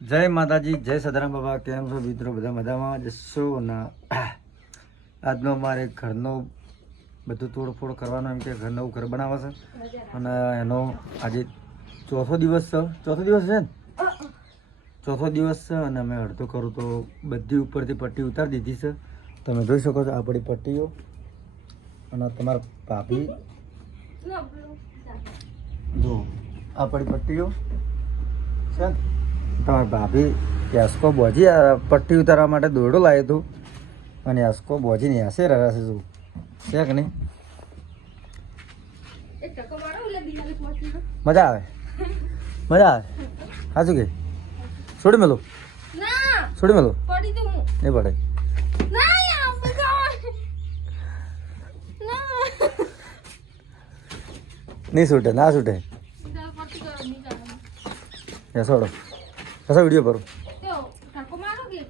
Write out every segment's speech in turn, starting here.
જય માતાજી જય સદારામ બાબા કેમ છો મિત્રો? બધા મજામાં? જશો અને આજનો મારે ઘરનો બધું તોડફોડ કરવાનો એમ કે ઘર નવું ઘર બનાવે છે. અને એનો આજે ચોથો દિવસ છે. ચોથો દિવસ છે ને? ચોથો દિવસ છે અને અમે અડધો કરું તો બધી ઉપરથી પટ્ટી ઉતારી દીધી છે. તમે જોઈ શકો છો આ બધી પટ્ટીઓ. અને તમારા ભાભી જો આ બધી પટ્ટીઓ છે ને? તમારા ભાભી યાસકો બોજી પટ્ટી ઉતારવા માટે દોરડો લાવ્યો હતું. અને યાસકો બોજીને નહીં હશે છે શું? છે કે નહીં? મજા આવે? મજા આવે? સાચું કે? છોડી મેલો? છોડી મેલો? નહીં પડે નહીં છૂટે ના છૂટે. યાસોડો કશો વીડિયો પર?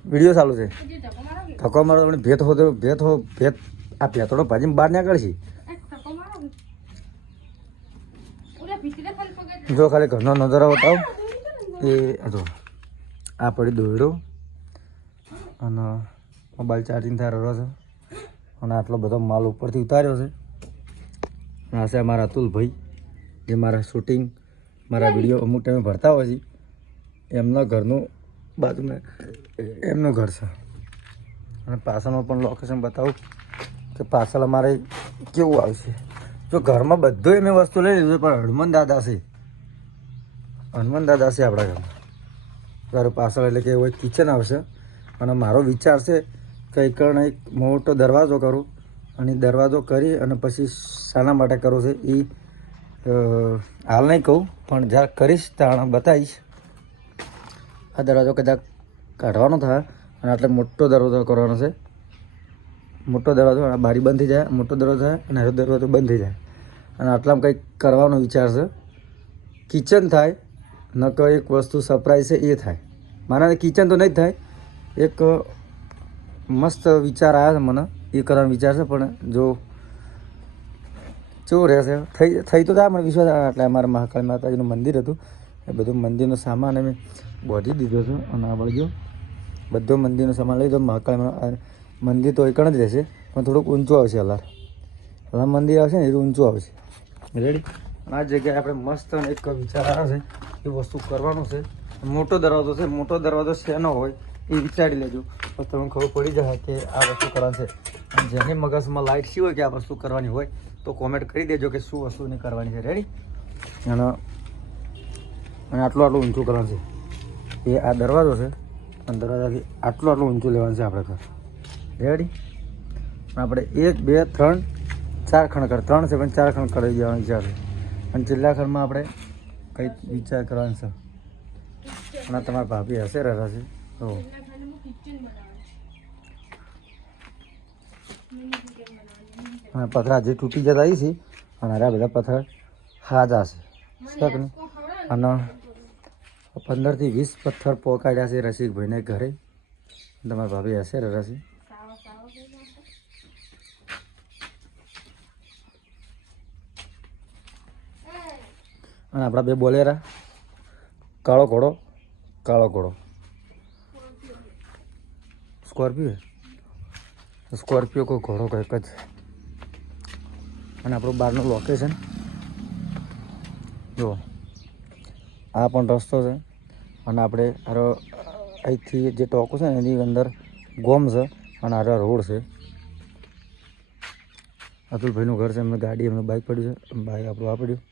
વીડિયો ચાલુ છે. ધક્કો મારો તમને ભેત હો ભેત હો ભેત આ ભેતોડો ભાજીને બહાર નીકળશે. જો ખાલી ઘરનો નજારો બતાવ. એ જો, આ પડી દોયડો. અને મોબાઈલ ચાર્જિંગ થાય રહ્યો છે. અને આટલો બધો માલ ઉપરથી ઉતાર્યો છે. આ છે મારા અતુલભાઈ. જે મારા શૂટિંગ મારા વીડિયો અમુક ટાઈમે ભરતા હોય છે. એમના ઘરનું બાજુમાં એમનું ઘર છે. અને પાછળનું પણ લોકેશન બતાવું કે પાછળ અમારે કેવું આવશે જો ઘરમાં બધું મેં વસ્તુ લઈ લીધું પણ હનુમાન દાદા છે. હનુમાન દાદા છે આપણા ઘરમાં. તારું પાછળ એટલે કે એવું એક કિચન આવશે. અને મારો વિચાર છે કંઈ કણ એક મોટો દરવાજો કરું અને દરવાજો કરી અને પછી શાના માટે કરું છે. એ હાલ નહીં કહું પણ જ્યારે કરીશ ત્યાં બતાવીશ. આ દરવાજો કદાચ કાઢવાનો થાય અને આટલે મોટો દરવાજો કરવાનો છે. મોટો દરવાજો બારી બંધ થઈ જાય, મોટો દરવાજો થાય, અને હવે દરવાજો બંધ થઈ જાય. અને આટલામાં કંઈક કરવાનો વિચાર છે. કિચન થાય, ન કે એક વસ્તુ સરપ્રાઈઝ છે, એ થાય. મારા કિચન તો નહીં થાય. એક મસ્ત વિચાર આવ્યા છે મને, એ કરવાનો વિચાર છે, પણ જો કેવું રહેશે. થઈ થઈ તો થાય, મને વિશ્વાસ. એટલે અમારા મહાકાળી માતાજીનું મંદિર હતું. એ બધું મંદિરનો સામાન અમે બોધી દીધો છે અને આ બાજુ બધો મંદિરનો સામાન લઈ દો મહાકાળ મંદિર તો એકણ જ રહેશે, પણ થોડુંક ઊંચું આવશે હલાર હલાર મંદિર આવશે ને એ ઊંચું આવશે. રેડી આ જગ્યાએ આપણે મસ્ત એક વિચાર છે, એ વસ્તુ કરવાનું છે. મોટો દરવાજો છે, મોટો દરવાજો શેનો હોય, એ વિચારી લેજો. તો તમને ખબર પડી જાય કે આ વસ્તુ કરવાની છે. જેને મગજમાં લાઈટ સી હોય કે આ વસ્તુ કરવાની હોય, તો કોમેન્ટ કરી દેજો કે શું વસ્તુની કરવાની છે. રેડી અને અને આટલું આટલું ઊંચું કરવાનું છે. એ આ દરવાજો છે. અને દરવાજાથી આટલું આટલું ઊંચું લેવાનું છે આપણે ઘર. રેડી આપણે એક, બે, ત્રણ, ચાર ખંડ કર, ત્રણ છે પણ ચાર ખંડ કરી દેવાનું છે અને છેલ્લા ખંડમાં આપણે કંઈ વિચાર કરવાનો છે. અને તમારા ભાભી હશે રહેશે તો અને પથરા જે તૂટી જતા આવી છે, અને આ બધા પથરા હાજા છે. અને પંદરથી વીસ પથ્થર પોકાડ્યા છે રસિકભાઈને ઘરે. તમારા ભાભી હશે રહ્યા છે અને આપણા બે બોલેરા. કાળો ઘોડો કાળો ઘોડો. સ્કોર્પિયો સ્કોર્પિયો કોઈ ઘોડો કંઈક જ. અને આપણું બહારનું લોકેશન જુઓ. આ પણ રસ્તો છે. અને આપણે અહીંથી જે ટોકો છે ને એની અંદર ગોમ છે અને આ રોડ છે. અતુલભાઈનું ઘર છે, એમને ગાડી, એમનું બાઇક પડ્યું છે. બાઇક આપણું આ પડ્યું.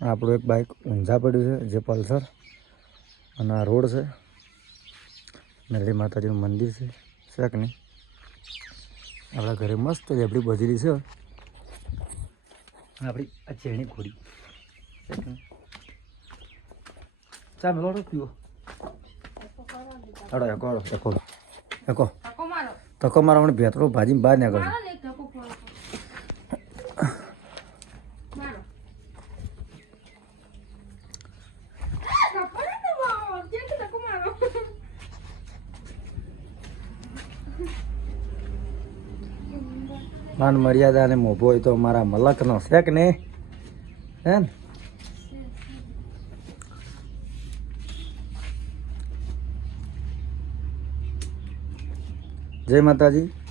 અને આપણું એક બાઇક ઊંઝા પડ્યું છે, જે પલ્સર. અને આ રોડ છે. મેરડી માતાજીનું મંદિર છે નહીં? આપણા ઘરે મસ્ત લેબડી બજરી છે. આપણી આ ચેણી નહીં? ચા મેલો પીવો. હાડો એકો એકો એકો તકો મારો. મને ભેતરો ભાજીને બહાર નીકળો માન મર્યાદા અને મોભો હોય તો મારા મલકનો છે કે નહીં હે ને? જય માતાજી.